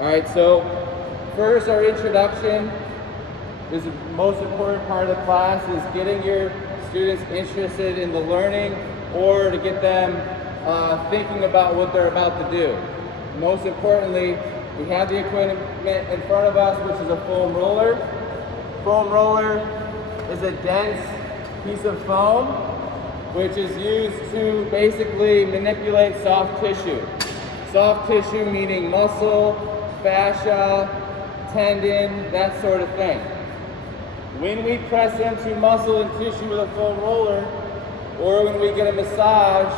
All right, so first our introduction is the most important part of the class, is getting your students interested in the learning or to get them thinking about what they're about to do. Most importantly, we have the equipment in front of us, which is a foam roller. Foam roller is a dense piece of foam which is used to basically manipulate soft tissue. Soft tissue meaning muscle, fascia, tendon, that sort of thing. When we press into muscle and tissue with a foam roller, or when we get a massage,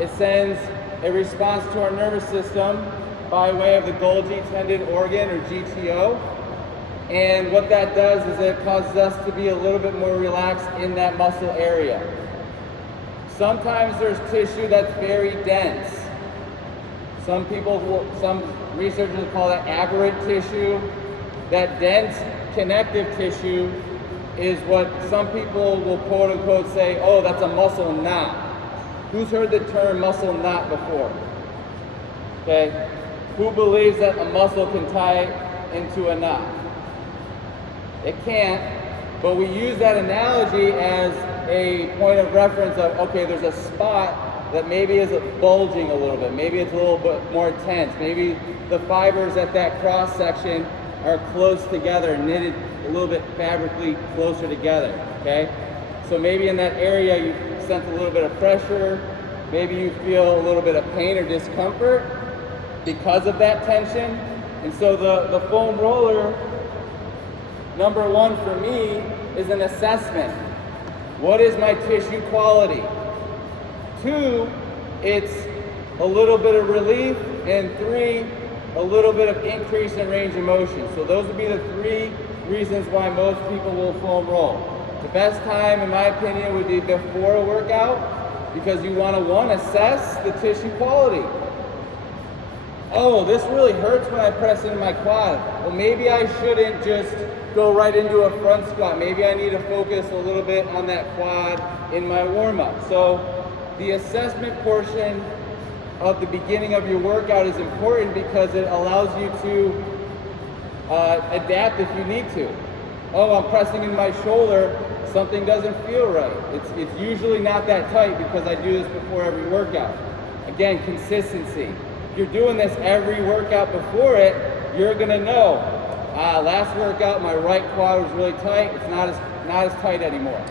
it sends a response to our nervous system by way of the Golgi tendon organ, or GTO. And what that does is it causes us to be a little bit more relaxed in that muscle area. Sometimes there's tissue that's very dense. Some researchers will call that aberrant tissue. That dense connective tissue is what some people will quote unquote say, oh, that's a muscle knot. Who's heard the term muscle knot before? Okay. Who believes that a muscle can tie into a knot? It can't, but we use that analogy as a point of reference of, okay, there's a spot that maybe is bulging a little bit, maybe it's a little bit more tense, maybe the fibers at that cross section are close together, knitted a little bit fabrically closer together, okay? So maybe in that area you sense a little bit of pressure, maybe you feel a little bit of pain or discomfort because of that tension. And so the foam roller, number one for me, is an assessment. What is my tissue quality? Two, it's a little bit of relief. And three, a little bit of increase in range of motion. So those would be the three reasons why most people will foam roll. The best time, in my opinion, would be before a workout, because you want to, one, assess the tissue quality. Oh, this really hurts when I press into my quad. Well, maybe I shouldn't just go right into a front squat. Maybe I need to focus a little bit on that quad in my warm-up. So the assessment portion of the beginning of your workout is important because it allows you to adapt if you need to. Oh, I'm pressing in my shoulder, something doesn't feel right. It's usually not that tight because I do this before every workout. Again, consistency. If you're doing this every workout before it, you're gonna know, last workout my right quad was really tight, it's not as tight anymore.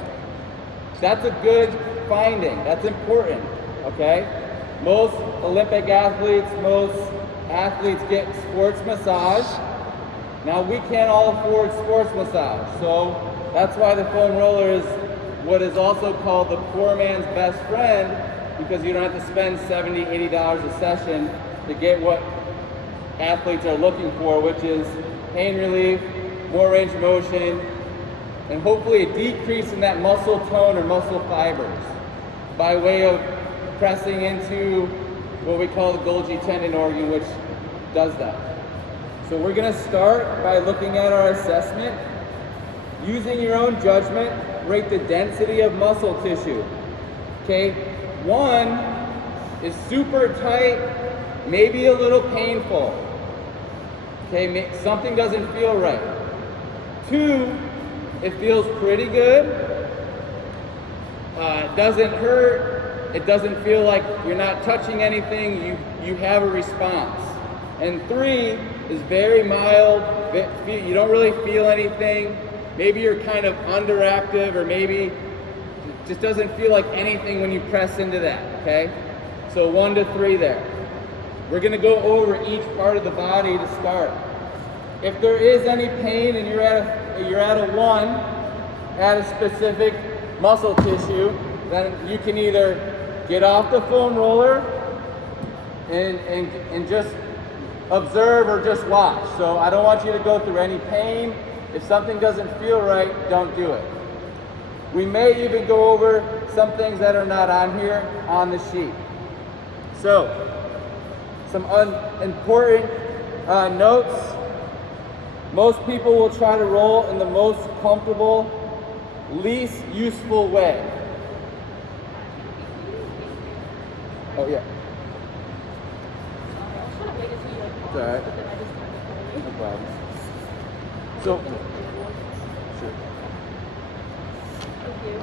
That's a good finding, that's important, okay? Most Olympic athletes, most athletes get sports massage. Now we can't all afford sports massage, so that's why the foam roller is what is also called the poor man's best friend, because you don't have to spend $70, $80 a session to get what athletes are looking for, which is pain relief, more range of motion, and hopefully a decrease in that muscle tone or muscle fibers by way of pressing into what we call the Golgi tendon organ, which does that. So we're going to start by looking at our assessment. Using your own judgment, rate the density of muscle tissue. Okay, 1 is super tight, maybe a little painful. Okay, something doesn't feel right. 2, it feels pretty good. It doesn't hurt. It doesn't feel like you're not touching anything. You have a response. And 3 is very mild. You don't really feel anything. Maybe you're kind of underactive, or maybe it just doesn't feel like anything when you press into that, okay? So 1 to 3 there. We're gonna go over each part of the body to start. If there is any pain and you're at a 1 at a specific muscle tissue, then you can either get off the foam roller and just observe or just watch. So I don't want you to go through any pain. If something doesn't feel right, don't do it. We may even go over some things that are not on here on the sheet. So, some important notes. Most people will try to roll in the most comfortable, least useful way. Oh yeah. It's all right. No problem. So, sure. Thank you.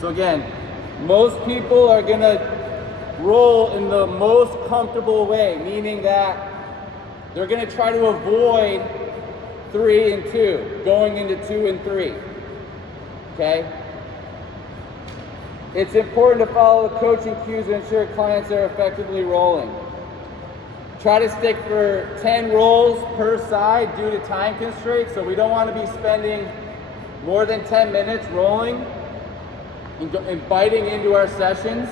So again, most people are gonna roll in the most comfortable way, meaning that they're gonna try to avoid 3 and 2, going into 2 and 3, okay? It's important to follow the coaching cues to ensure clients are effectively rolling. Try to stick for 10 rolls per side due to time constraints, so we don't want to be spending more than 10 minutes rolling and biting into our sessions.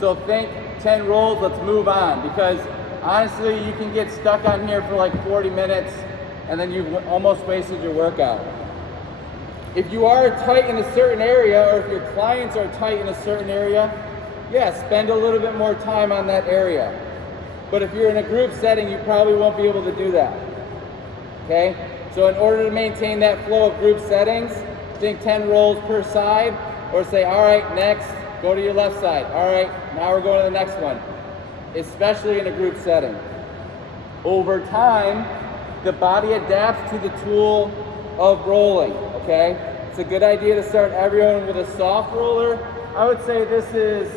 So think 10 rolls, let's move on, because honestly, you can get stuck on here for like 40 minutes and then you've almost wasted your workout. If you are tight in a certain area, or if your clients are tight in a certain area, yeah, spend a little bit more time on that area. But if you're in a group setting, you probably won't be able to do that, okay? So in order to maintain that flow of group settings, think 10 rolls per side, or say, all right, next, go to your left side. All right, now we're going to the next one, especially in a group setting. Over time, the body adapts to the tool of rolling, okay? It's a good idea to start everyone with a soft roller. I would say this is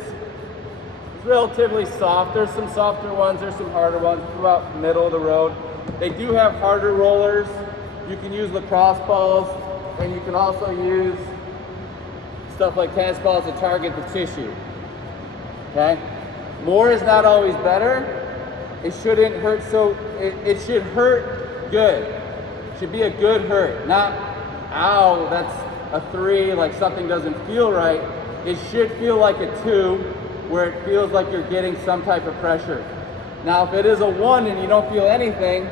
relatively soft. There's some softer ones, there's some harder ones, about middle of the road. They do have harder rollers. You can use lacrosse balls, and you can also use stuff like tennis balls to target the tissue, okay? More is not always better. It shouldn't hurt, so it should hurt good. It should be a good hurt, not, ow, that's a 3, like something doesn't feel right. It should feel like a 2, where it feels like you're getting some type of pressure. Now, if it is a 1 and you don't feel anything,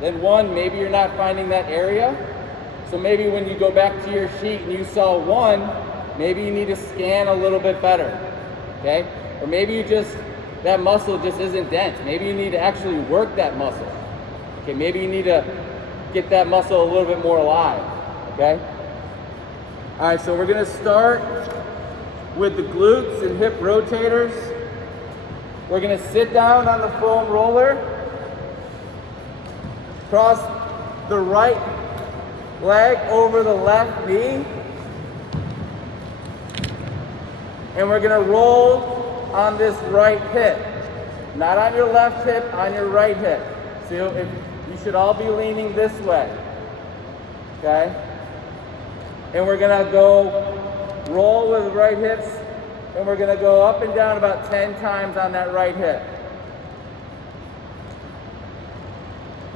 then 1, maybe you're not finding that area. So maybe when you go back to your sheet and you saw 1, maybe you need to scan a little bit better, okay? Or maybe you just, that muscle just isn't dense. Maybe you need to actually work that muscle. Okay, maybe you need to get that muscle a little bit more alive, okay? All right, so we're gonna start with the glutes and hip rotators. We're gonna sit down on the foam roller, cross the right leg over the left knee, and we're gonna roll on this right hip. Not on your left hip, on your right hip. So if you should all be leaning this way, okay? And we're gonna go roll with the right hips, and we're gonna go up and down about 10 times on that right hip.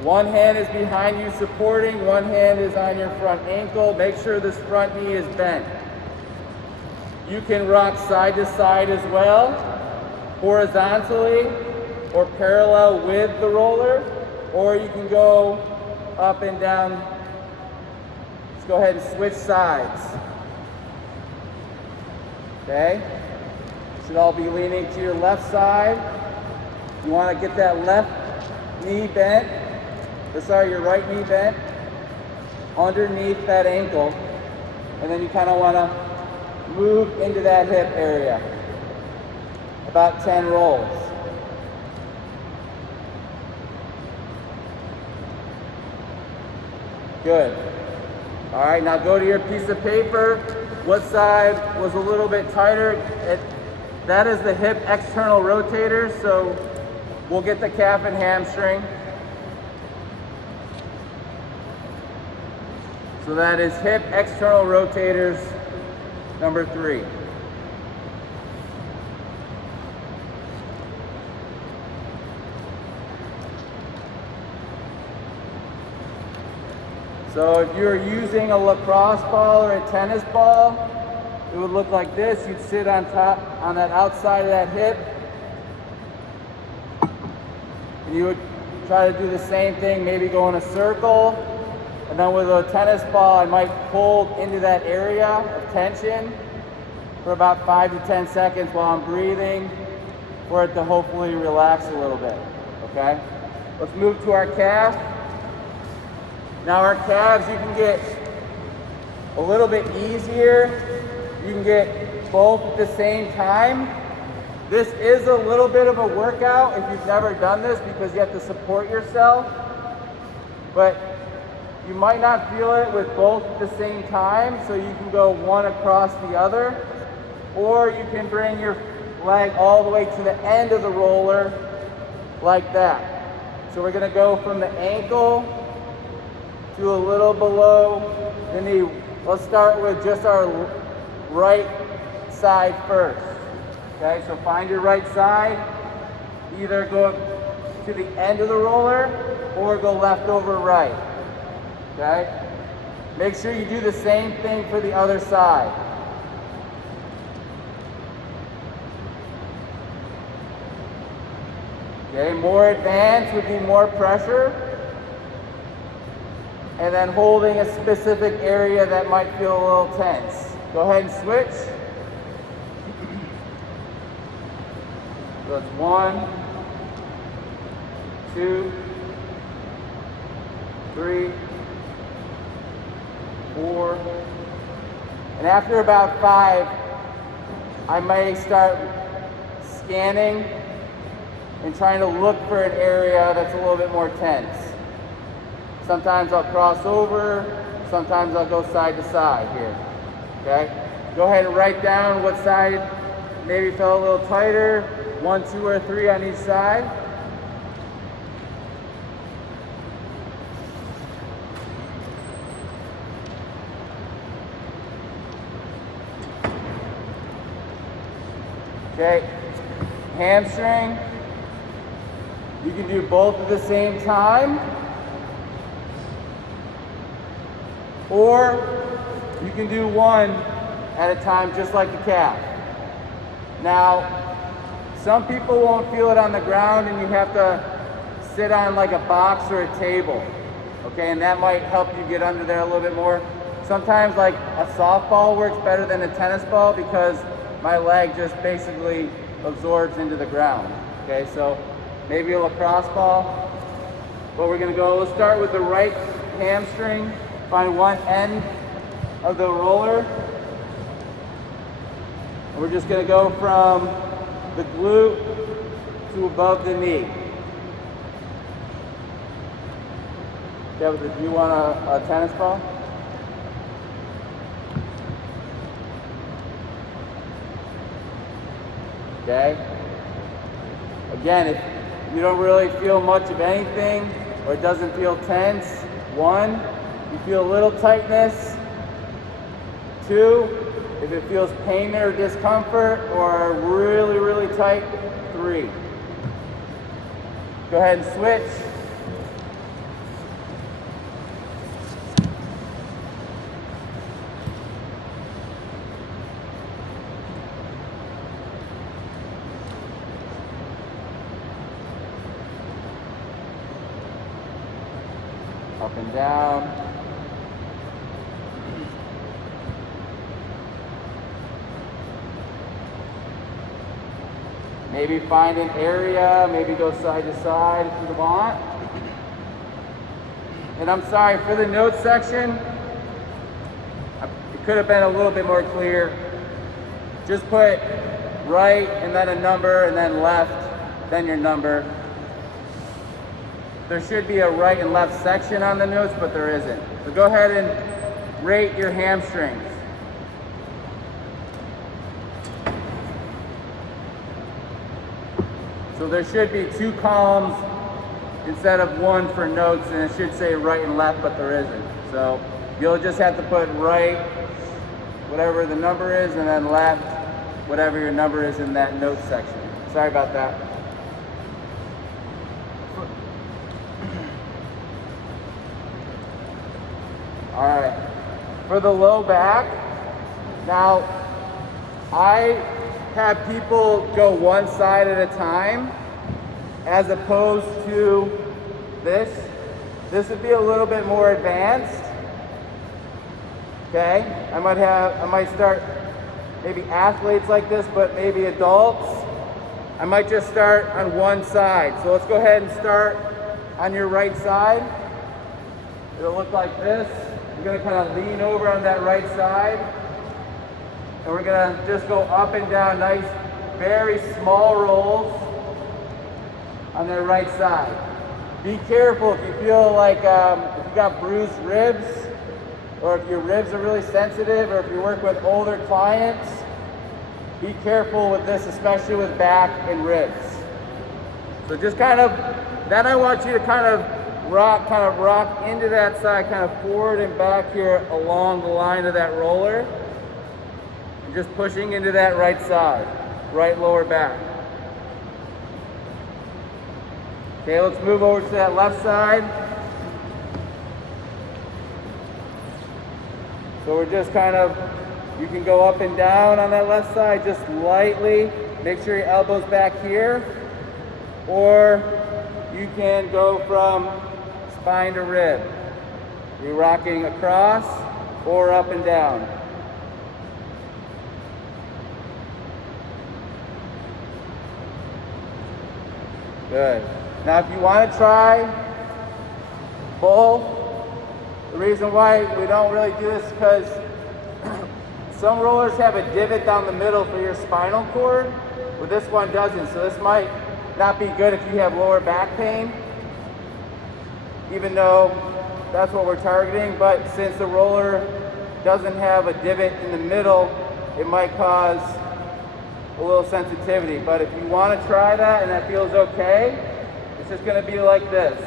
One hand is behind you supporting, one hand is on your front ankle. Make sure this front knee is bent. You can rock side to side as well, horizontally or parallel with the roller, or you can go up and down. Let's go ahead and switch sides. Okay? You should all be leaning to your left side. You want to get that left knee bent, or sorry, your right knee bent underneath that ankle, and then you kind of want to move into that hip area. About 10 rolls. Good. All right, now go to your piece of paper. What side was a little bit tighter? That is the hip external rotator, so we'll get the calf and hamstring. So that is hip external rotators, number 3. So if you're using a lacrosse ball or a tennis ball, it would look like this. You'd sit on top, on that outside of that hip. And you would try to do the same thing, maybe go in a circle. And then with a tennis ball, I might hold into that area of tension for about 5 to 10 seconds while I'm breathing, for it to hopefully relax a little bit, okay? Let's move to our calf. Now our calves, you can get a little bit easier. You can get both at the same time. This is a little bit of a workout if you've never done this because you have to support yourself, but you might not feel it with both at the same time, so you can go one across the other, or you can bring your leg all the way to the end of the roller like that. So we're gonna go from the ankle to a little below the knee. Let's start with just our right side first. Okay, so find your right side. Either go to the end of the roller or go left over right. Okay? Make sure you do the same thing for the other side. Okay, more advanced would be more pressure. And then holding a specific area that might feel a little tense. Go ahead and switch. So it's 1, 2, 3, 4. And after about 5, I may start scanning and trying to look for an area that's a little bit more tense. Sometimes I'll cross over, sometimes I'll go side to side here, okay? Go ahead and write down what side maybe felt a little tighter, 1, 2, or 3 on each side. Okay, hamstring. You can do both at the same time, or you can do one at a time just like the calf. Now, some people won't feel it on the ground and you have to sit on like a box or a table, okay, and that might help you get under there a little bit more. Sometimes like a softball works better than a tennis ball because my leg just basically absorbs into the ground, okay, so maybe a lacrosse ball. But we're gonna go, let's start with the right hamstring. Find one end of the roller. We're just gonna go from the glute to above the knee. Okay, do you want a tennis ball? Okay. Again, if you don't really feel much of anything or it doesn't feel tense, 1, you feel a little tightness. 2, if it feels pain or discomfort or really, really tight, 3. Go ahead and switch. Up and down. Maybe find an area, maybe go side to side if you want. And I'm sorry, for the notes section, it could have been a little bit more clear. Just put right and then a number and then left, then your number. There should be a right and left section on the notes, but there isn't. So go ahead and rate your hamstrings. So there should be 2 columns instead of 1 for notes, and it should say right and left, but there isn't. So you'll just have to put right, whatever the number is, and then left, whatever your number is in that notes section. Sorry about that. All right, for the low back, now I have people go one side at a time as opposed to this. This would be a little bit more advanced. Okay, I might start maybe athletes like this, but maybe adults. I might just start on one side. So let's go ahead and start on your right side. It'll look like this. You're gonna kind of lean over on that right side, and we're gonna just go up and down, nice, very small rolls on that right side. Be careful if you feel like if you got bruised ribs, or if your ribs are really sensitive, or if you work with older clients, be careful with this, especially with back and ribs. So just kind of, then I want you to kind of rock into that side, kind of forward and back here along the line of that roller. And just pushing into that right side, right lower back. Okay, let's move over to that left side. So we're just kind of, you can go up and down on that left side, just lightly. Make sure your elbow's back here. Or you can go from spine to rib. You're rocking across or up and down. Good. Now if you want to try both, the reason why we don't really do this is because some rollers have a divot down the middle for your spinal cord, but this one doesn't. So this might not be good if you have lower back pain, even though that's what we're targeting. But since the roller doesn't have a divot in the middle, it might cause a little sensitivity. But if you want to try that and that feels okay, it's just going to be like this.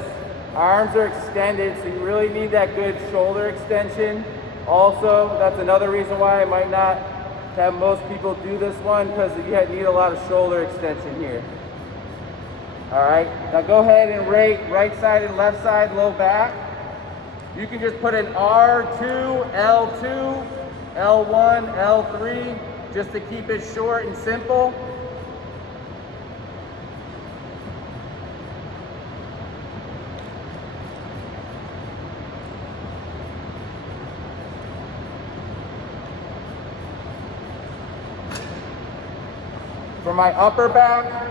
Arms are extended, so you really need that good shoulder extension. Also, that's another reason why I might not have most people do this one, because you need a lot of shoulder extension here. All right, now go ahead and rate right side and left side, low back. You can just put an R2, L2, L1, L3, just to keep it short and simple. For my upper back,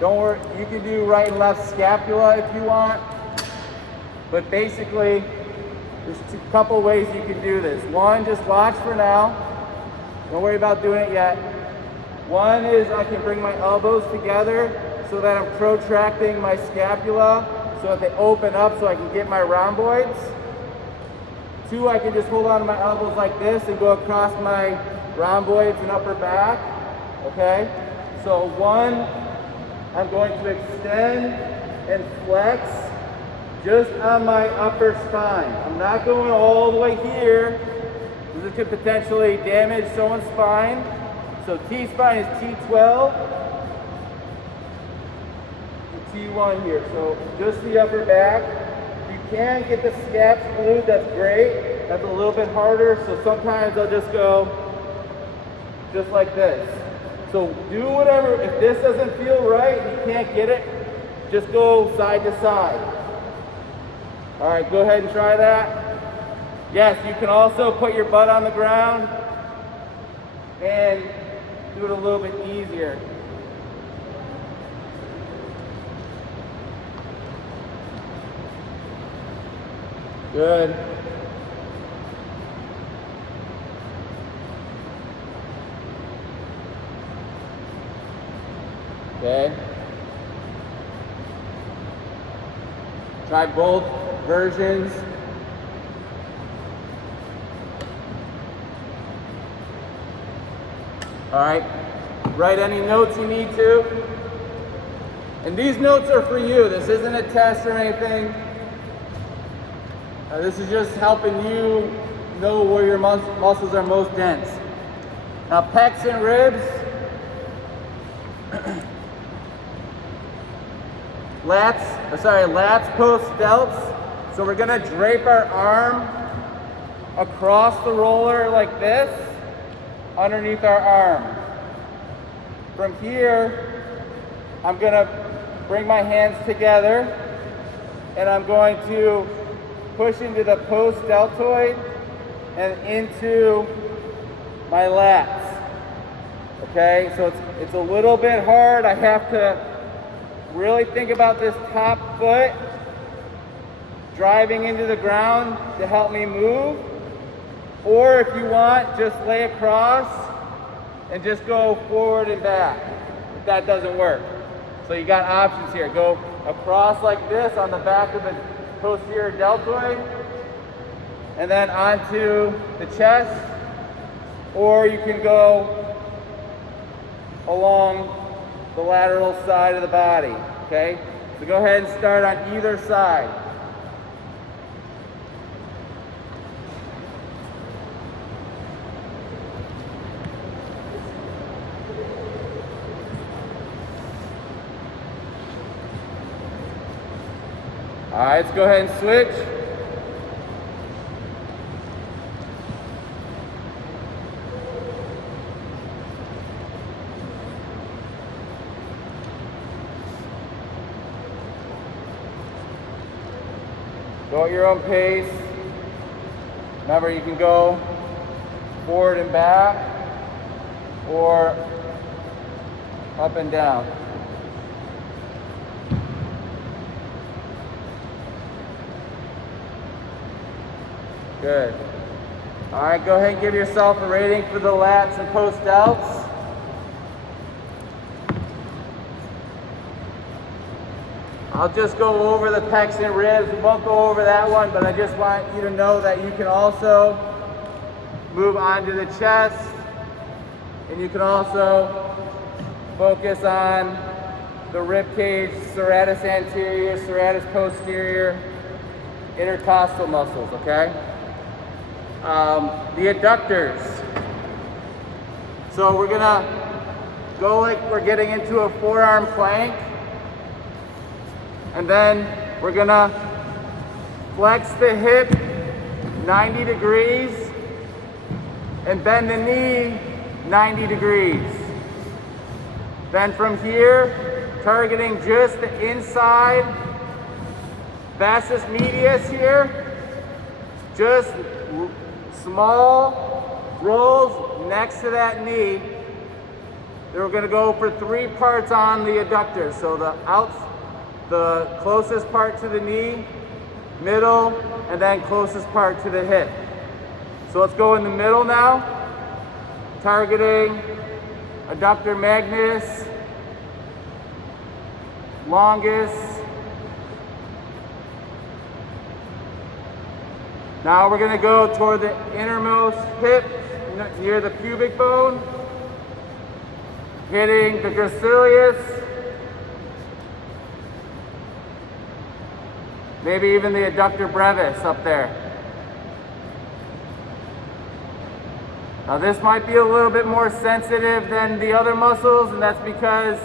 don't worry, you can do right and left scapula if you want. But basically, there's a couple ways you can do this. One, just watch for now. Don't worry about doing it yet. One is I can bring my elbows together so that I'm protracting my scapula so that they open up so I can get my rhomboids. Two, I can just hold on to my elbows like this and go across my rhomboids and upper back. Okay? So one, I'm going to extend and flex just on my upper spine. I'm not going all the way here, because it could potentially damage someone's spine. So T-spine is T12, and T1 here. So just the upper back. If you can get the scaps glued, that's great. That's a little bit harder, so sometimes I'll just go just like this. So do whatever, if this doesn't feel right, you can't get it, just go side to side. All right, go ahead and try that. Yes, you can also put your butt on the ground and do it a little bit easier. Good. Okay. Try both versions. All right. Write any notes you need to. And these notes are for you. This isn't a test or anything. This is just helping you know where your muscles are most dense. Now, pecs and ribs. Lats, post, delts. So we're gonna drape our arm across the roller like this, underneath our arm. From here, I'm gonna bring my hands together and I'm going to push into the post deltoid and into my lats. Okay, so it's a little bit hard. I have to really think about this top foot driving into the ground to help me move. Or if you want, just lay across and just go forward and back if that doesn't work. So you got options here. Go across like this on the back of the posterior deltoid and then onto the chest, or you can go along the lateral side of the body, okay? So go ahead and start on either side. All right, let's go ahead and switch. Go at your own pace. Remember, you can go forward and back or up and down. Good. All right, go ahead and give yourself a rating for the lats and post delts. I'll just go over the pecs and ribs. We won't go over that one, but I just want you to know that you can also move onto the chest, and you can also focus on the rib cage, serratus anterior, serratus posterior, intercostal muscles, okay? The adductors. So we're gonna go like we're getting into a forearm plank, and then we're gonna flex the hip 90 degrees and bend the knee 90 degrees. Then from here, targeting just the inside vastus medius here, just small rolls next to that knee. Then we're going to go for 3 parts on the adductors. So the closest part to the knee, middle, and then closest part to the hip. So let's go in the middle now, targeting adductor magnus, longus. Now we're going to go toward the innermost hip near the pubic bone, hitting the gracilis, maybe even the adductor brevis up there. Now this might be a little bit more sensitive than the other muscles, and that's because,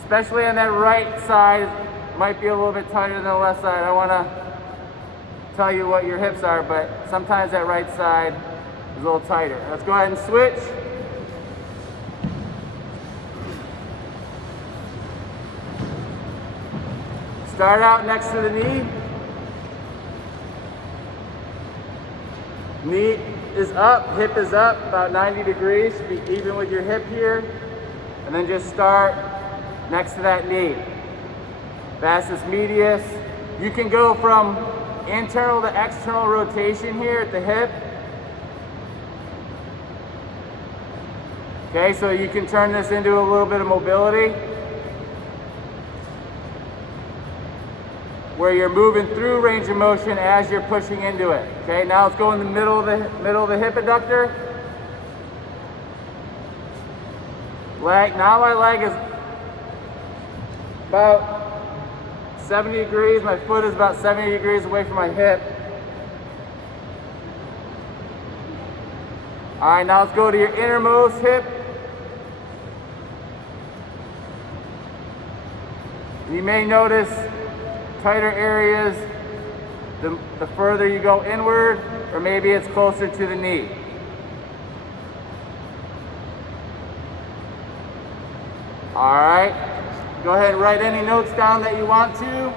especially on that right side, it might be a little bit tighter than the left side. I want to tell you what your hips are, but sometimes that right side is a little tighter. Let's go ahead and switch. Start out next to the knee. Knee is up, hip is up, about 90 degrees. Be even with your hip here. And then just start next to that knee. Vastus medius. You can go from internal to external rotation here at the hip. Okay, so you can turn this into a little bit of mobility, where you're moving through range of motion as you're pushing into it. Okay, now let's go in the middle of the hip adductor. Leg, now my leg is about 70 degrees, my foot is about 70 degrees away from my hip. All right, now let's go to your innermost hip. You may notice tighter areas the further you go inward, or maybe it's closer to the knee. All right. Go ahead and write any notes down that you want to.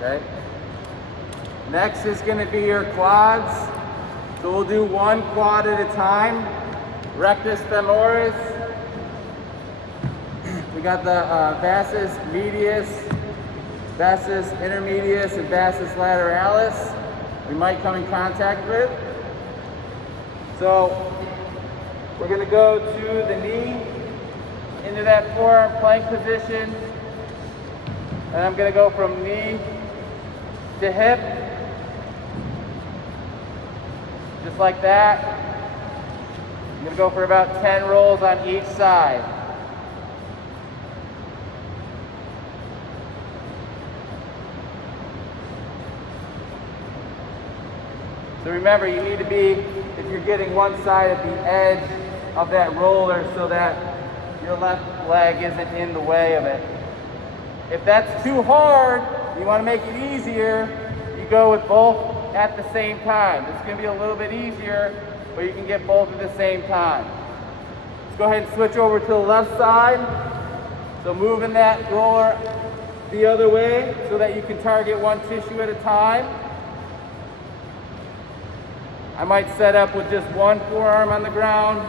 Okay. Next is going to be your quads. So we'll do one quad at a time. Rectus femoris. We got the vastus medius, vastus intermedius, and vastus lateralis we might come in contact with. So we're going to go to the knee, into that forearm plank position, and I'm going to go from knee to hip, just like that. I'm going to go for about 10 rolls on each side. So remember, you need to be, if you're getting one side at the edge of that roller so that your left leg isn't in the way of it. If that's too hard, you want to make it easier, you go with both at the same time. It's going to be a little bit easier, but you can get both at the same time. Let's go ahead and switch over to the left side. So moving that roller the other way so that you can target one tissue at a time. I might set up with just one forearm on the ground.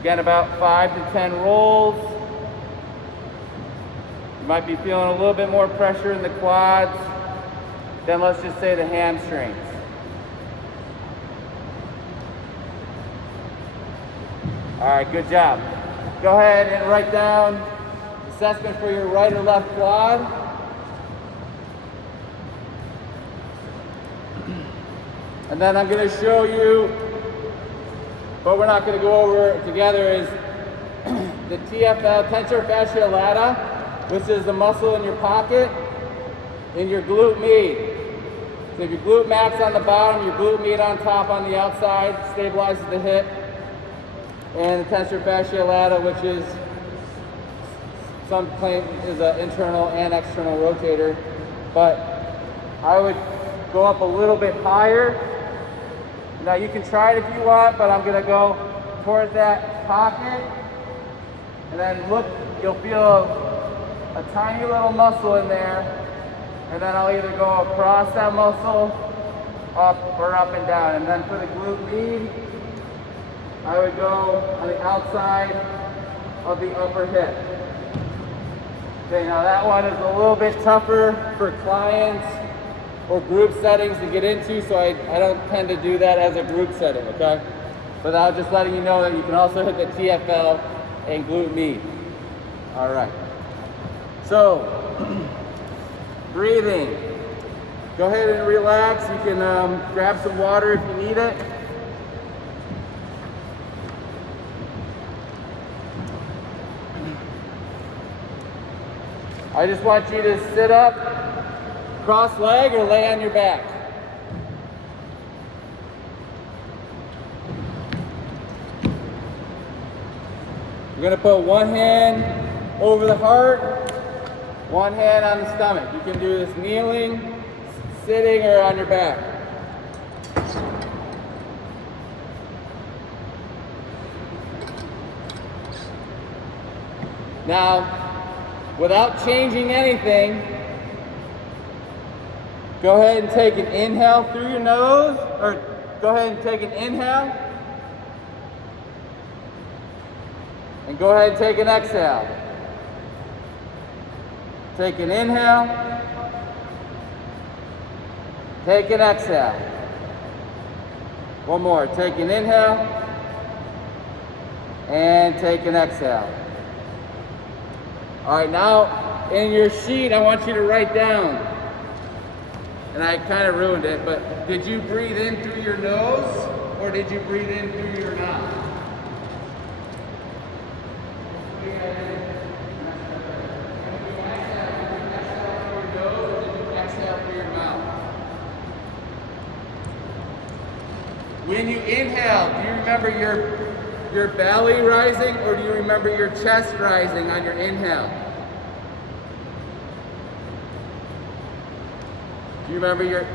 Again, about 5 to 10 rolls. You might be feeling a little bit more pressure in the quads than, let's just say, the hamstrings. All right, good job. Go ahead and write down assessment for your right or left quad. And then I'm going to show you, but we're not going to go over it together, is the TFL, tensor fascia lata, which is the muscle in your pocket, in your glute med. So if your glute max on the bottom, your glute med on top on the outside, stabilizes the hip. And the tensor fascia lata, which is, some claim is an internal and external rotator. But I would go up a little bit higher. Now you can try it if you want, but I'm going to go towards that pocket, and then look, you'll feel a tiny little muscle in there, and then I'll either go across that muscle, up or up and down. And then for the glute med, I would go on the outside of the upper hip. Okay, now that one is a little bit tougher for clients or group settings to get into, so I don't tend to do that as a group setting, okay? But I'm just letting you know that you can also hit the TFL and glute med. All right. So, breathing. Go ahead and relax. You can grab some water if you need it. I just want you to sit up, cross leg, or lay on your back. You're going to put one hand over the heart, one hand on the stomach. You can do this kneeling, sitting, or on your back. Now, without changing anything, go ahead and take an inhale through your nose, or go ahead and take an inhale. And go ahead and take an exhale. Take an inhale. Take an exhale. One more. Take an inhale. And take an exhale. All right, now in your sheet, I want you to write down, and I kind of ruined it, but did you breathe in through your nose or did you breathe in through your mouth? When you inhale, do you remember your belly rising, or do you remember your chest rising on your inhale? Do you remember your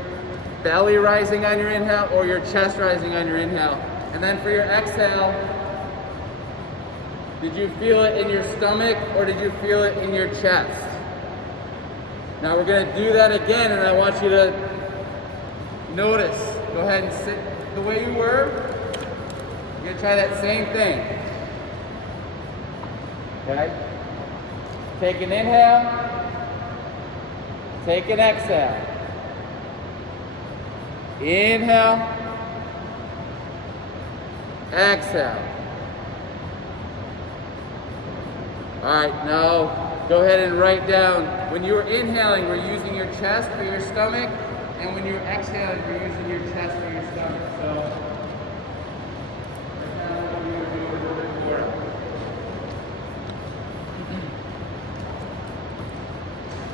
belly rising on your inhale or your chest rising on your inhale? And then for your exhale, Did you feel it in your stomach or did you feel it in your chest? Now we're going to do that again, and I want you to notice. Go ahead and sit the way you were. You're going to try that same thing. Okay? Take an inhale. Take an exhale. Inhale. Exhale. All right, now go ahead and write down, when you were inhaling, we're using your chest or your stomach, and when you're exhaling, we're using your chest or your stomach. So, right now what we're going to do a little bit more.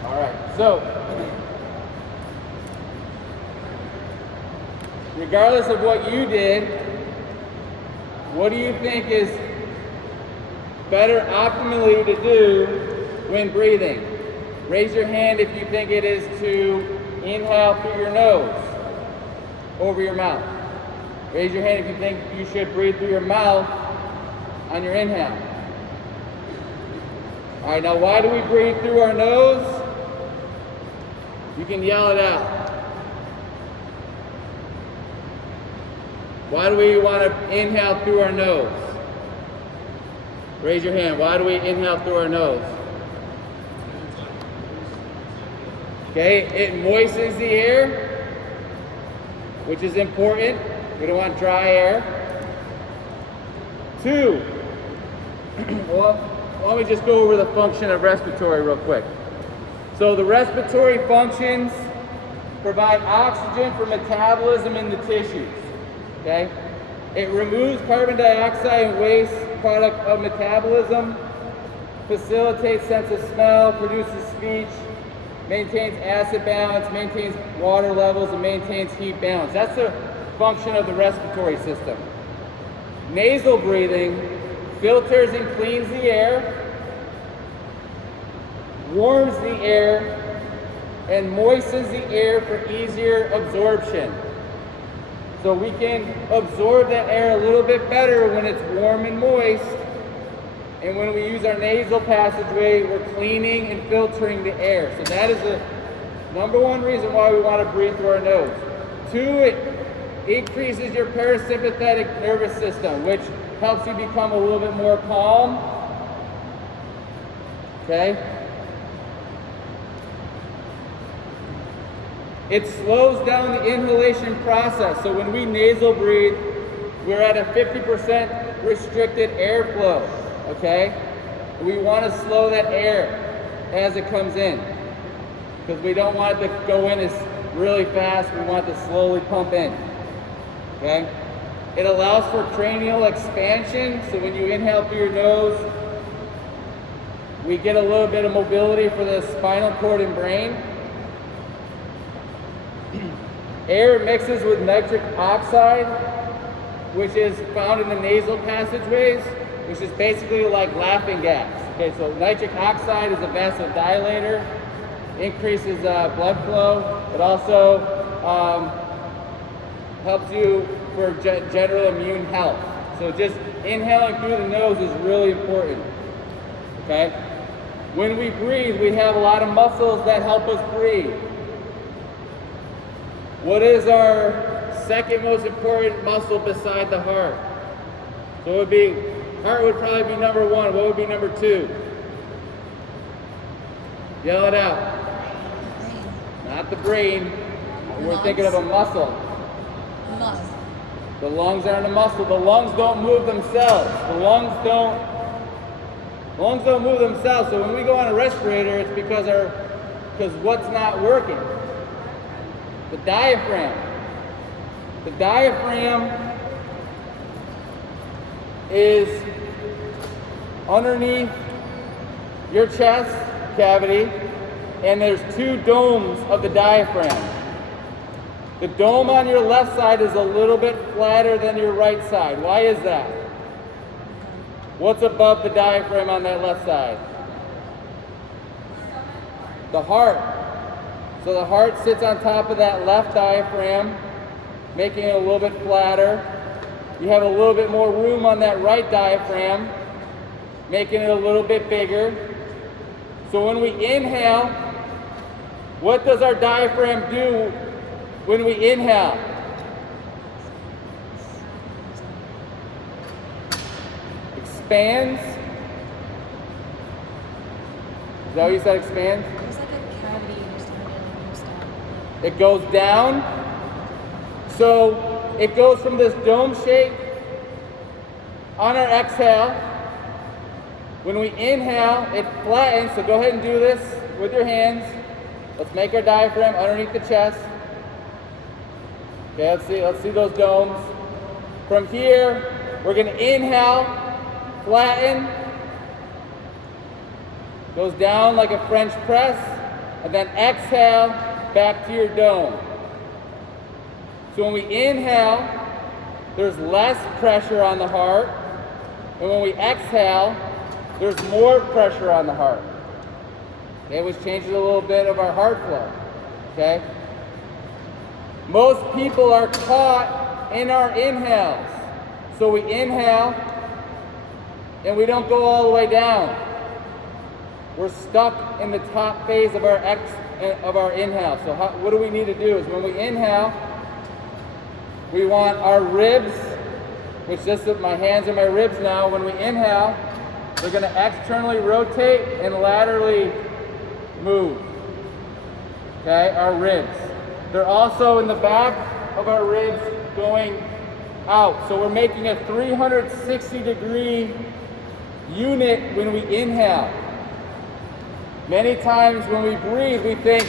All right, so, regardless of what you did, what do you think is better optimally to do when breathing? Raise your hand if you think it is to inhale through your nose over your mouth. Raise your hand if you think you should breathe through your mouth on your inhale. All right, now why do we breathe through our nose? You can yell it out. Why do we want to inhale through our nose? Raise your hand. Why do we inhale through our nose? Okay, it moistens the air, which is important. We don't want dry air. 2, well, why don't we just go over the function of respiratory real quick. So the respiratory functions provide oxygen for metabolism in the tissues. Okay? It removes carbon dioxide and waste product of metabolism, facilitates sense of smell, produces speech, maintains acid balance, maintains water levels, and maintains heat balance. That's the function of the respiratory system. Nasal breathing filters and cleans the air, warms the air, and moistens the air for easier absorption. So we can absorb that air a little bit better when it's warm and moist. And when we use our nasal passageway, we're cleaning and filtering the air. So that is the number one reason why we want to breathe through our nose. 2, it increases your parasympathetic nervous system, which helps you become a little bit more calm. Okay? It slows down the inhalation process. So when we nasal breathe, we're at a 50% restricted airflow, okay? We want to slow that air as it comes in because we don't want it to go in as really fast. We want it to slowly pump in, okay? It allows for cranial expansion. So when you inhale through your nose, we get a little bit of mobility for the spinal cord and brain. Air mixes with nitric oxide, which is found in the nasal passageways, which is basically like laughing gas. Okay, so nitric oxide is a vasodilator, increases blood flow. It also helps you for general immune health. So just inhaling through the nose is really important. Okay? When we breathe, we have a lot of muscles that help us breathe. What is our second most important muscle beside the heart? So it would be, heart would probably be number 1. What would be number 2? Yell it out. Not the brain. We're thinking of a muscle. Muscle. The lungs aren't a muscle. The lungs don't move themselves. The lungs don't move themselves. So when we go on a respirator, it's because what's not working? The diaphragm. The diaphragm is underneath your chest cavity, and there's 2 domes of the diaphragm. The dome on your left side is a little bit flatter than your right side. Why is that? What's above the diaphragm on that left side? The heart. So the heart sits on top of that left diaphragm, making it a little bit flatter. You have a little bit more room on that right diaphragm. making it a little bit bigger. So when we inhale, what does our diaphragm do when we inhale? Expands. Is that what you said, expands? There's like a cavity in your stomach and your stomach. It goes down. So it goes from this dome shape on our exhale. When we inhale, it flattens. So go ahead and do this with your hands. Let's make our diaphragm underneath the chest. Okay, let's see those domes. From here, we're gonna inhale, flatten, goes down like a French press, and then exhale back to your dome. So when we inhale, there's less pressure on the heart, and when we exhale, there's more pressure on the heart. Okay, which changes a little bit of our heart flow. Okay? Most people are caught in our inhales. So we inhale, and we don't go all the way down. We're stuck in the top phase of our inhale. So what do we need to do is when we inhale, we want our ribs, which this is my hands and my ribs now. When we inhale, we're going to externally rotate and laterally move. Okay, our ribs. They're also in the back of our ribs going out. So we're making a 360-degree unit when we inhale. Many times when we breathe, we think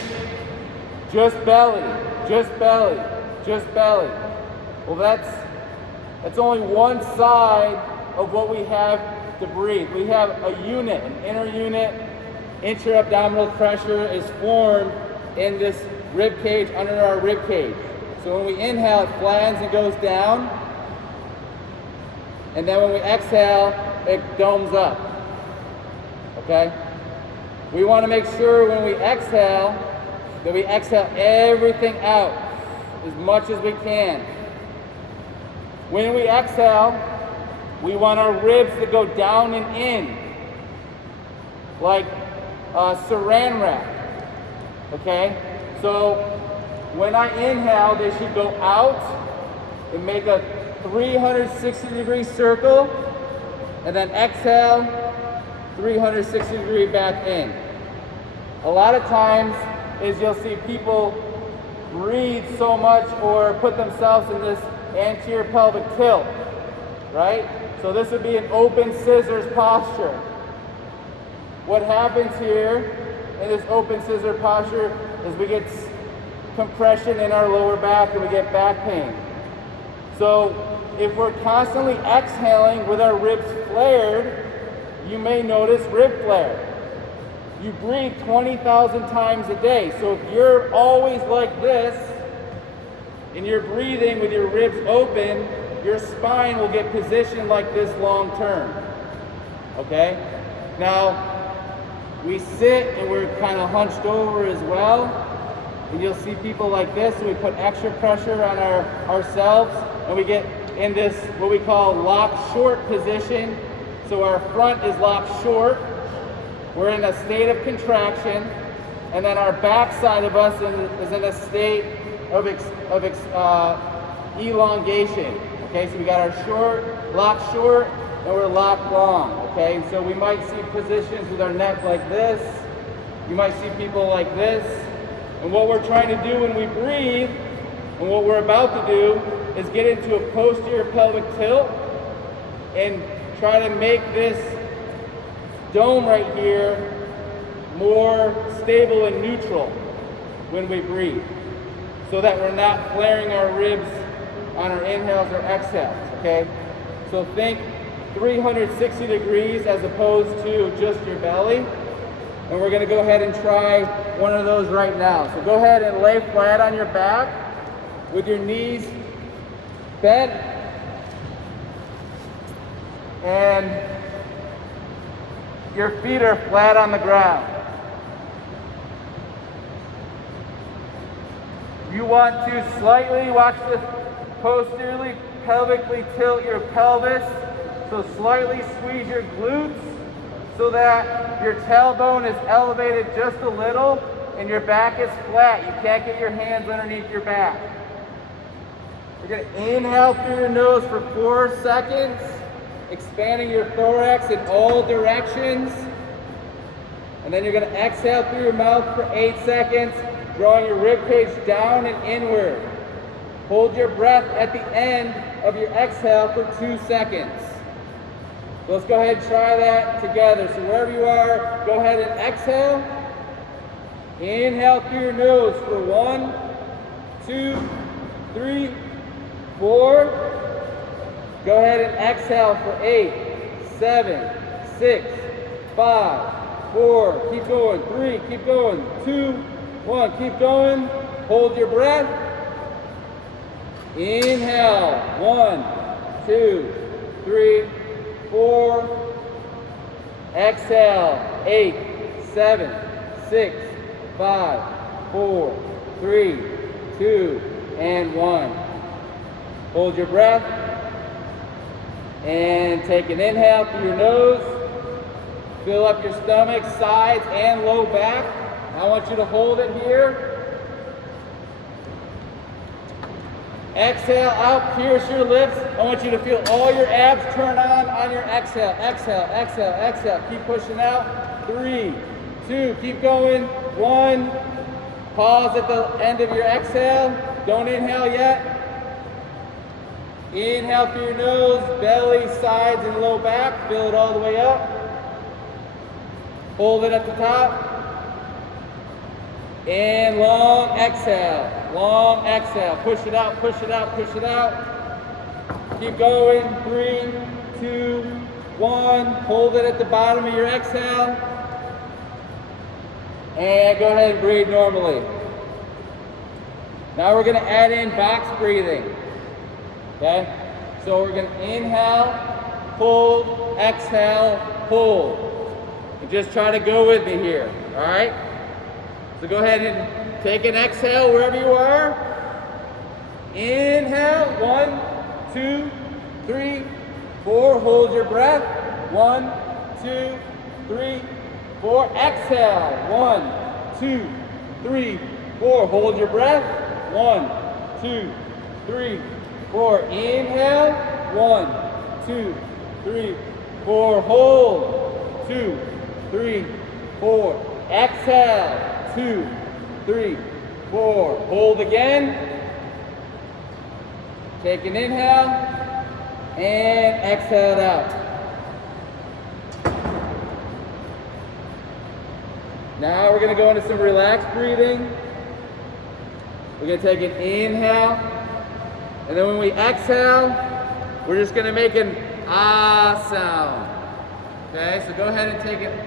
just belly, just belly, just belly. Well, that's only one side of what we have to breathe. We have a unit, an inner unit. Intra-abdominal pressure is formed in this rib cage, under our rib cage. So when we inhale, it flattens and goes down. And then when we exhale, it domes up. Okay? We want to make sure when we exhale, that we exhale everything out as much as we can. When we exhale, we want our ribs to go down and in, like saran wrap. Okay? So when I inhale, they should go out and make a 360-degree circle, and then exhale, 360-degree back in. A lot of times is you'll see people breathe so much or put themselves in this anterior pelvic tilt, right? So this would be an open scissors posture. What happens here in this open scissor posture is we get compression in our lower back and we get back pain. So if we're constantly exhaling with our ribs flared, you may notice rib flare. You breathe 20,000 times a day. So if you're always like this and you're breathing with your ribs open, your spine will get positioned like this long term. Okay? Now, we sit and we're kind of hunched over as well. And you'll see people like this, and we put extra pressure on ourselves, and we get in this, what we call locked short position. So our front is locked short. We're in a state of contraction, and then our back side of us is in a state of elongation. Okay, so we got our locked short, and we're locked long. Okay, and so we might see positions with our neck like this. You might see people like this. And what we're trying to do when we breathe, and what we're about to do, is get into a posterior pelvic tilt and try to make this dome right here more stable and neutral when we breathe, so that we're not flaring our ribs on our inhales or exhales, okay? So think 360 degrees as opposed to just your belly. And we're gonna go ahead and try one of those right now. So go ahead and lay flat on your back with your knees bent, and your feet are flat on the ground. You want to slightly, watch this, posteriorly, pelvically tilt your pelvis. So slightly squeeze your glutes so that your tailbone is elevated just a little and your back is flat. You can't get your hands underneath your back. You're going to inhale through your nose for 4 seconds, expanding your thorax in all directions. And then you're going to exhale through your mouth for 8 seconds, drawing your rib cage down and inward. Hold your breath at the end of your exhale for 2 seconds. So let's go ahead and try that together. So wherever you are, go ahead and exhale. Inhale through your nose for 1, 2, 3, 4. Go ahead and exhale for 8, 7, 6, 5, 4. Keep going. 3. Keep going. 2, 1. Keep going. Hold your breath. Inhale. 1, 2, 3, 4. Exhale. 8, 7, 6, 5, 4, 3, 2, and 1. Hold your breath and take an inhale through your nose. Fill up your stomach, sides, and low back. I want you to hold it here. Exhale out, pierce your lips. I want you to feel all your abs turn on your exhale. Exhale, exhale, exhale. Keep pushing out. 3, 2, keep going. 1. Pause at the end of your exhale. Don't inhale yet. Inhale through your nose, belly, sides, and low back. Fill it all the way up. Hold it at the top. And long exhale. Long exhale. Push it out, push it out, push it out. Keep going. 3, 2, 1. Hold it at the bottom of your exhale. And go ahead and breathe normally. Now we're going to add in box breathing. Okay? So we're going to inhale, hold, exhale, hold. And just try to go with me here. All right? So go ahead and take an exhale wherever you are. Inhale. 1, 2, 3, 4. Hold your breath. 1, 2, 3, 4. Exhale. 1, 2, 3, 4. Hold your breath. 1, 2, 3, 4. Inhale. 1, 2, 3, 4. Hold. 2, 3, 4. Exhale. 2, 3, 4. Hold again. Take an inhale and exhale it out. Now we're going to go into some relaxed breathing. We're going to take an inhale, and then when we exhale, we're just going to make an ah sound. Okay, so go ahead and take it,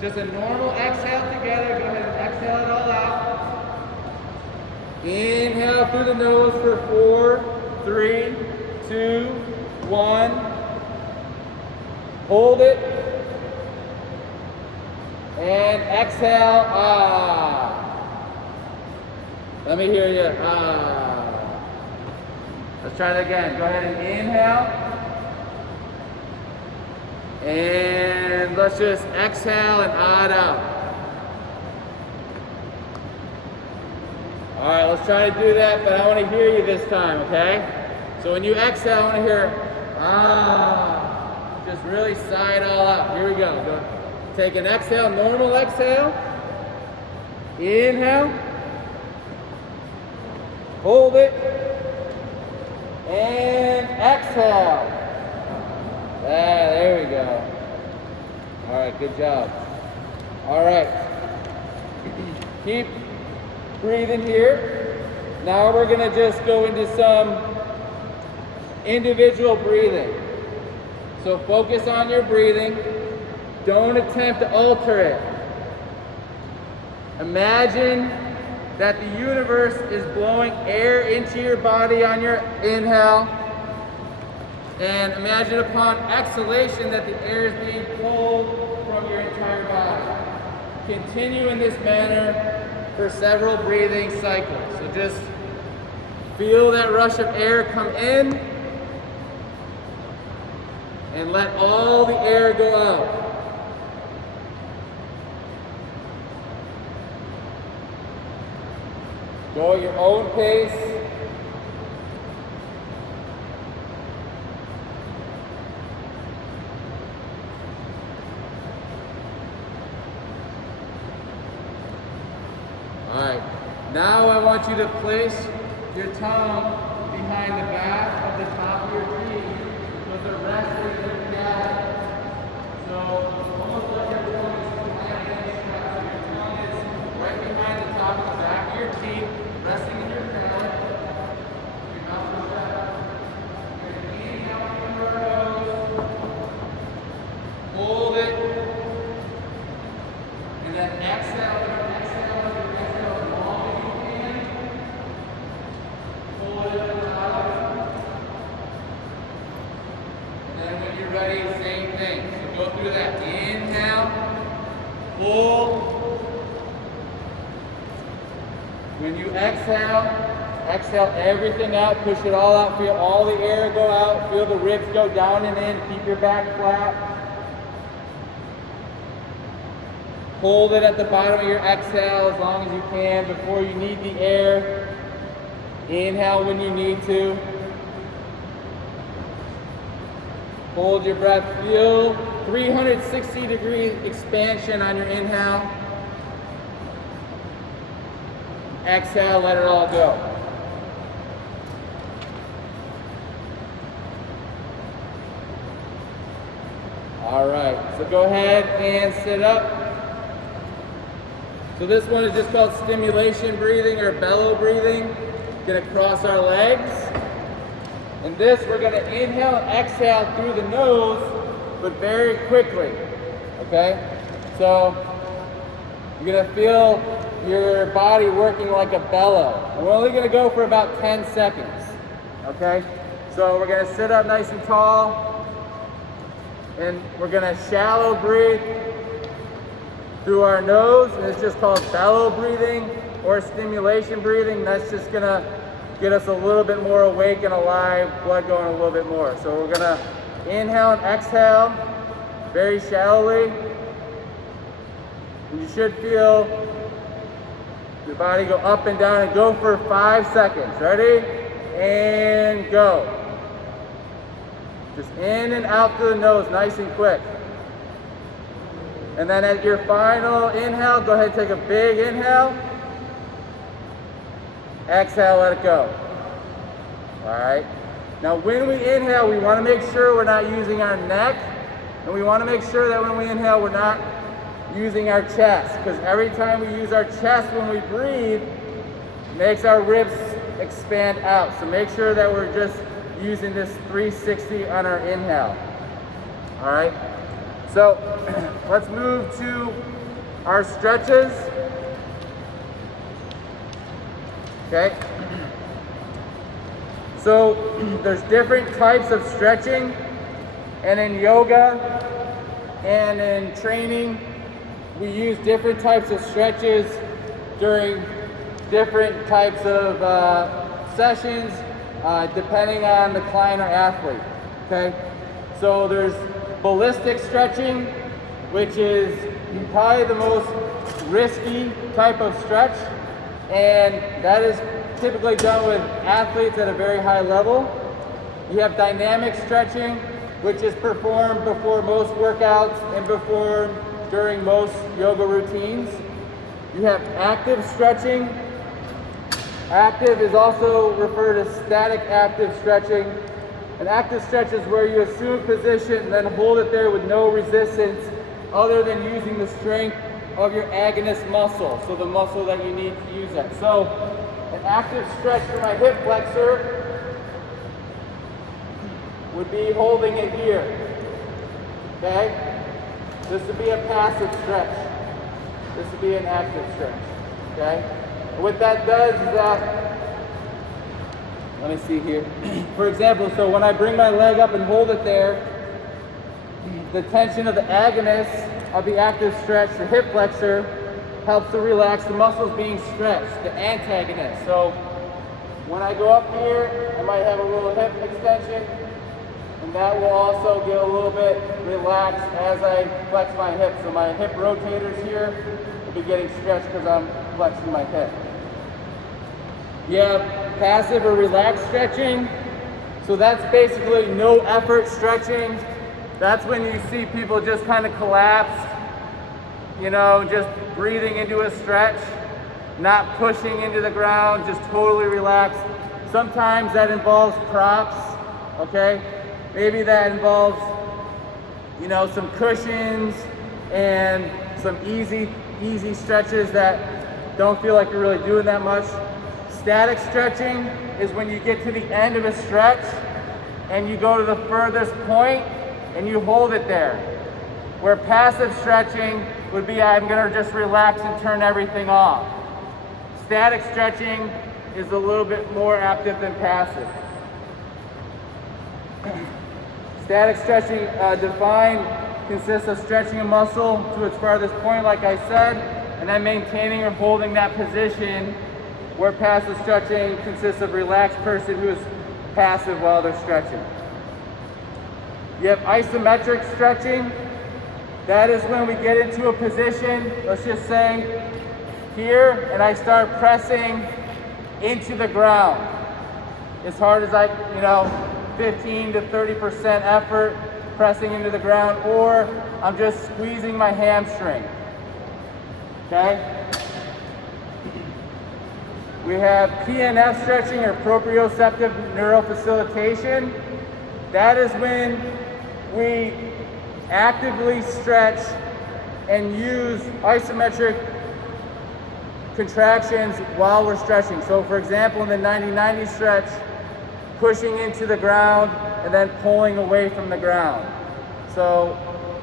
just a normal exhale together. Go ahead and exhale it all out. Inhale through the nose for 4, 3, 2, 1. Hold it. And exhale, ah. Let me hear you, ah. Let's try it again. Go ahead and inhale. And let's just exhale and ah it out. All right, let's try to do that, but I want to hear you this time, okay? So when you exhale, I want to hear ah. Just really sigh it all out. Here we go. Take an exhale, normal exhale. Inhale. Hold it. And exhale. There we go. All right, good job. All right. Keep breathing here. Now we're going to just go into some individual breathing. So focus on your breathing. Don't attempt to alter it. Imagine that the universe is blowing air into your body on your inhale. And imagine upon exhalation that the air is being pulled from your entire body. Continue in this manner for several breathing cycles. So just feel that rush of air come in and let all the air go out. Go at your own pace. All right, now I want you to place your tongue behind the back of the top of your feet so they're resting together. So almost like your tongue is behind the chest. Your tongue is right behind the top of the back of your teeth, resting in your crown. Your mouth is shut. You're going to inhale through your nose, hold it, and then exhale. Ready, same thing. So go through that. Inhale, hold. When you exhale, exhale everything out, push it all out, feel all the air go out, feel the ribs go down and in, keep your back flat. Hold it at the bottom of your exhale as long as you can before you need the air. Inhale when you need to. Hold your breath, feel 360-degree expansion on your inhale. Exhale, let it all go. All right, so go ahead and sit up. So this one is just called stimulation breathing or bellow breathing. Gonna cross our legs. And this, we're going to inhale and exhale through the nose, but very quickly, okay? So you're going to feel your body working like a bellow. We're only going to go for about 10 seconds, okay? So we're going to sit up nice and tall, and we're going to shallow breathe through our nose, and it's just called bellow breathing or stimulation breathing. That's just going to get us a little bit more awake and alive, blood going a little bit more. So we're gonna inhale and exhale very shallowly. And you should feel your body go up and down and go for 5 seconds. Ready? And go. Just in and out through the nose, nice and quick. And then at your final inhale, go ahead and take a big inhale. Exhale, let it go. All right. Now when we inhale, we want to make sure we're not using our neck, and we want to make sure that when we inhale, we're not using our chest, because every time we use our chest when we breathe, it makes our ribs expand out. So make sure that we're just using this 360 on our inhale. All right. So let's move to our stretches. Okay, so there's different types of stretching, and in yoga and in training, we use different types of stretches during different types of sessions, depending on the client or athlete, okay? So there's ballistic stretching, which is probably the most risky type of stretch. And that is typically done with athletes at a very high level. You have dynamic stretching, which is performed before most workouts and performed during most yoga routines. You have active stretching. Active is also referred as static active stretching. An active stretch is where you assume position and then hold it there with no resistance other than using the strength of your agonist muscle, so the muscle that you need to use that. So an active stretch for my hip flexor would be holding it here, okay? This would be a passive stretch. This would be an active stretch, okay? And what that does is that, let me see here. For example, so when I bring my leg up and hold it there, the tension of the agonist of the active stretch, the hip flexor, helps to relax the muscles being stretched, the antagonist. So when I go up here, I might have a little hip extension, and that will also get a little bit relaxed as I flex my hip. So my hip rotators here will be getting stretched because I'm flexing my hip. You have passive or relaxed stretching. So that's basically no effort stretching. That's when you see people just kind of collapse, you know, just breathing into a stretch, not pushing into the ground, just totally relaxed. Sometimes that involves props, okay? Maybe that involves, you know, some cushions and some easy stretches that don't feel like you're really doing that much. Static stretching is when you get to the end of a stretch and you go to the furthest point and you hold it there. Where passive stretching would be, I'm gonna just relax and turn everything off. Static stretching is a little bit more active than passive. Static stretching, defined, consists of stretching a muscle to its farthest point, like I said, and then maintaining or holding that position, where passive stretching consists of a relaxed person who is passive while they're stretching. You have isometric stretching. That is when we get into a position, let's just say here, and I start pressing into the ground as hard as I, 15 to 30% effort pressing into the ground, or I'm just squeezing my hamstring. Okay? We have PNF stretching, or proprioceptive neurofacilitation. That is when we actively stretch and use isometric contractions while we're stretching. So for example, in the 90-90 stretch, pushing into the ground and then pulling away from the ground. So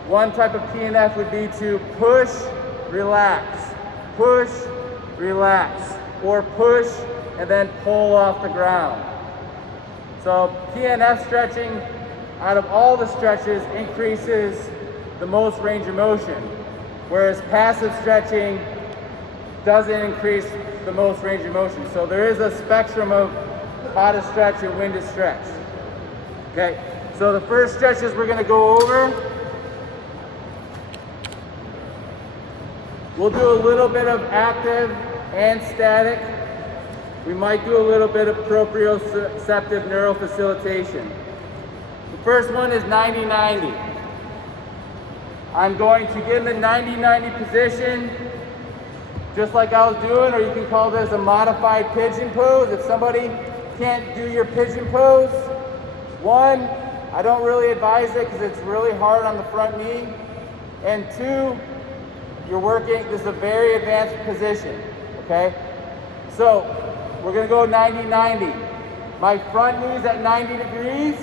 one type of PNF would be to push, relax, or push and then pull off the ground. So PNF stretching, out of all the stretches, increases the most range of motion, whereas passive stretching doesn't increase the most range of motion. So there is a spectrum of how to stretch and when to stretch. Okay, so the first stretches we're gonna go over, we'll do a little bit of active and static. We might do a little bit of proprioceptive neurofacilitation. The first one is 90-90. I'm going to get in the 90-90 position, just like I was doing, or you can call this a modified pigeon pose. If somebody can't do your pigeon pose, one, I don't really advise it because it's really hard on the front knee. And two, you're working, this is a very advanced position, okay? So we're gonna go 90-90. My front knee is at 90 degrees.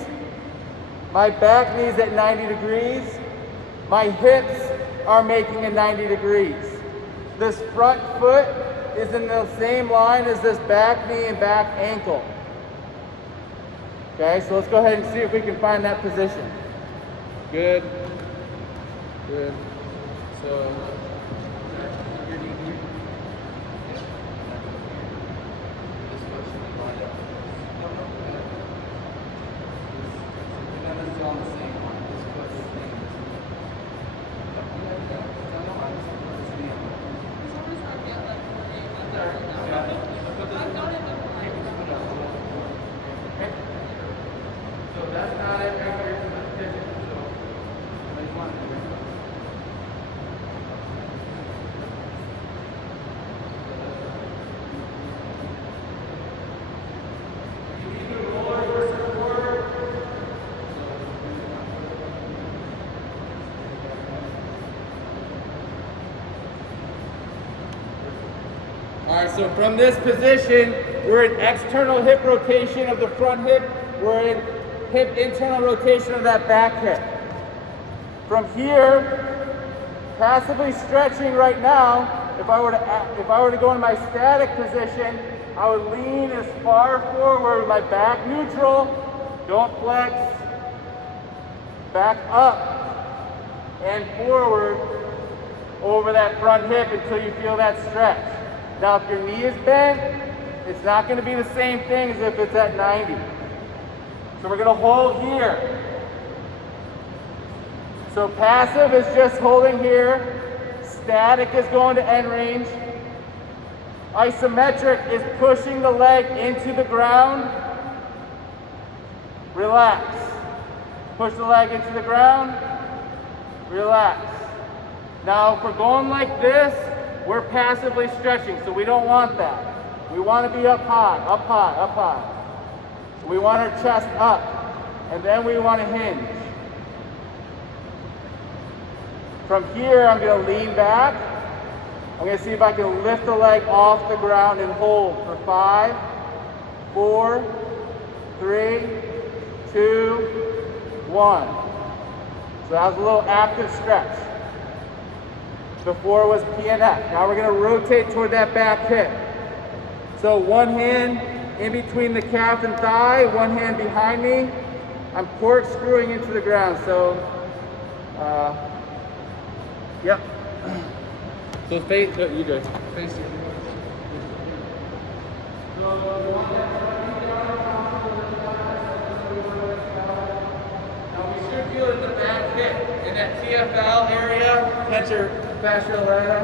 My back knee is at 90 degrees. My hips are making a 90 degrees. This front foot is in the same line as this back knee and back ankle. Okay, so let's go ahead and see if we can find that position. Good. Good. So, alright, so from this position, we're in external hip rotation of the front hip. We're in hip internal rotation of that back hip. From here, passively stretching right now, if I were to go in my static position, I would lean as far forward with my back neutral, don't flex, back up and forward over that front hip until you feel that stretch. Now, if your knee is bent, it's not going to be the same thing as if it's at 90. So we're going to hold here. So passive is just holding here. Static is going to end range. Isometric is pushing the leg into the ground. Relax. Push the leg into the ground. Relax. Now, if we're going like this, we're passively stretching, so we don't want that. We want to be up high, up high, up high. We want our chest up, and then we want to hinge. From here, I'm going to lean back. I'm going to see if I can lift the leg off the ground and hold for 5, 4, 3, 2, 1. So that was a little active stretch. Before was PNF. Now we're going to rotate toward that back hip. So one hand in between the calf and thigh, one hand behind me. I'm corkscrewing into the ground. So, yep. So face, no, you good. Face it. So you want that now we should feel it in the back hip, in that TFL area, plantar fascial lata.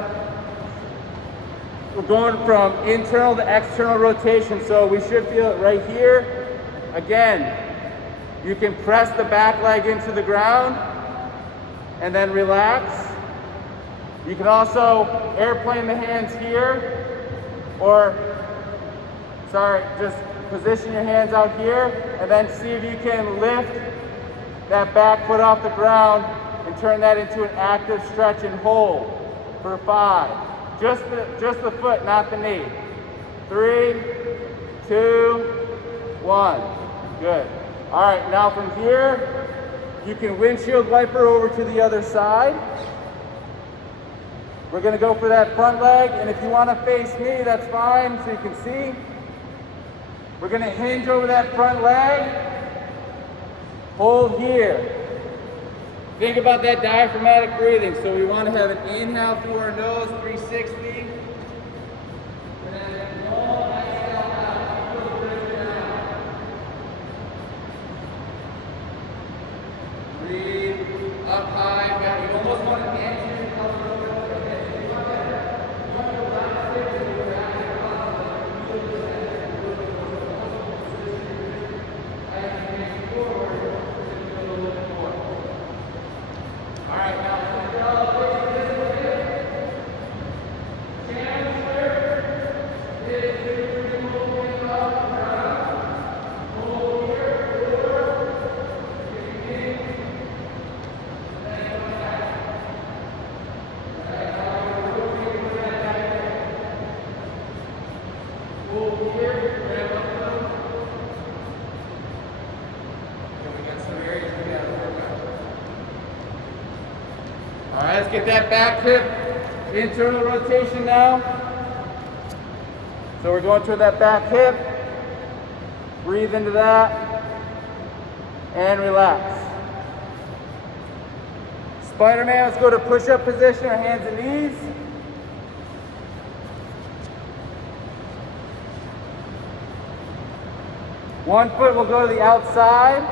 We're going from internal to external rotation, so we should feel it right here. Again, you can press the back leg into the ground and then relax. You can also airplane the hands here, or, just position your hands out here and then see if you can lift that back foot off the ground and turn that into an active stretch and hold for 5. Just the foot, not the knee. 3, 2, 1. Good. All right, now from here, you can windshield wiper over to the other side. We're gonna go for that front leg, and if you wanna face me, that's fine, so you can see. We're gonna hinge over that front leg. Hold here. Think about that diaphragmatic breathing. So we want to have an inhale through our nose, 360. And then a long exhale out. Feel the breathing out. Breathe up high. You almost want to enter your pelvic floor. You want to relax it and go back and forward. All right, now all right, let's get that back hip internal rotation now. So we're going toward that back hip. Breathe into that and relax. Spider-Man, let's go to push-up position, our hands and knees. One foot will go to the outside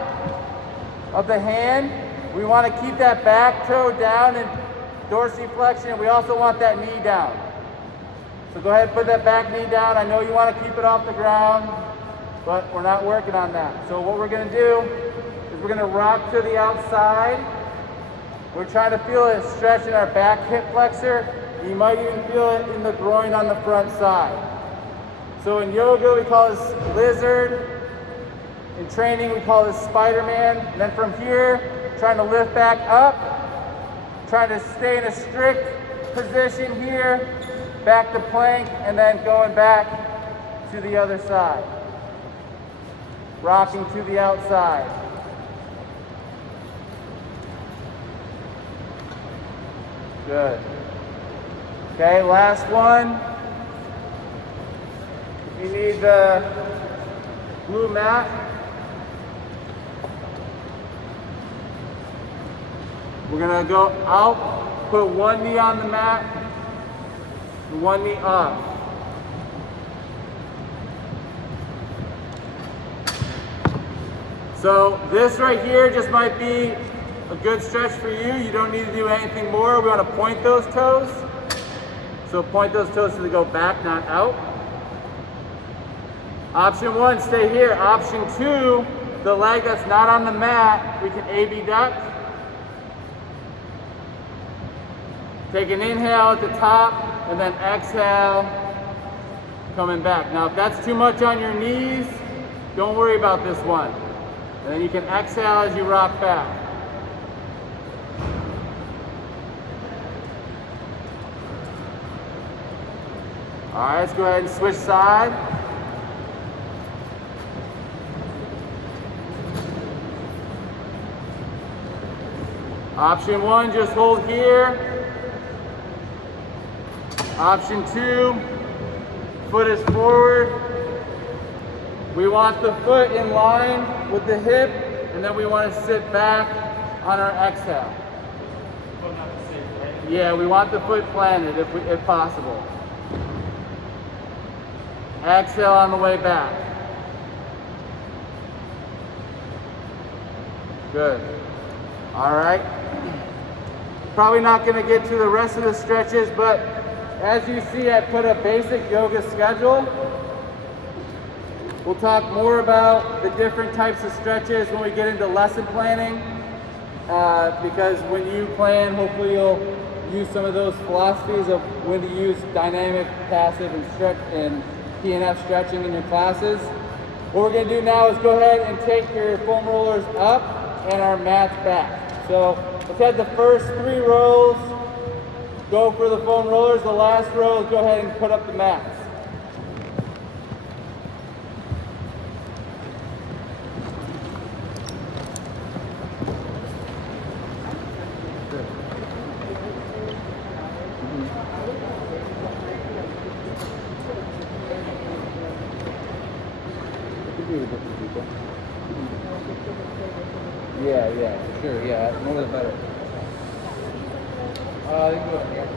of the hand. We want to keep that back toe down in dorsiflexion. We also want that knee down. So go ahead and put that back knee down. I know you want to keep it off the ground, but we're not working on that. So what we're going to do is we're going to rock to the outside. We're trying to feel a stretch in our back hip flexor. You might even feel it in the groin on the front side. So in yoga, we call this lizard. In training, we call this Spider-Man. And then from here, trying to lift back up, trying to stay in a strict position here, back to plank, and then going back to the other side. Rocking to the outside. Good. Okay, last one. If you need the blue mat, we're gonna go out, put one knee on the mat, and one knee up. So this right here just might be a good stretch for you. You don't need to do anything more. We want to point those toes. So point those toes to go back, not out. Option 1, stay here. Option 2, the leg that's not on the mat, we can A-B duck. Take an inhale at the top and then exhale, coming back. Now if that's too much on your knees, don't worry about this one. And then you can exhale as you rock back. All right, let's go ahead and switch side. Option 1, just hold here. Option 2, foot is forward. We want the foot in line with the hip, and then we want to sit back on our exhale. Yeah, we want the foot planted if possible. Exhale on the way back. Good. All right. Probably not going to get to the rest of the stretches, but as you see, I put a basic yoga schedule. We'll talk more about the different types of stretches when we get into lesson planning, because when you plan, hopefully you'll use some of those philosophies of when to use dynamic, passive, and stretch and PNF stretching in your classes. What we're going to do now is go ahead and take your foam rollers up and our mats back. So let's have the first 3 rows go for the foam rollers. The last row, go ahead and put up the mats. Yeah, for sure, yeah, more the better. You can go in here.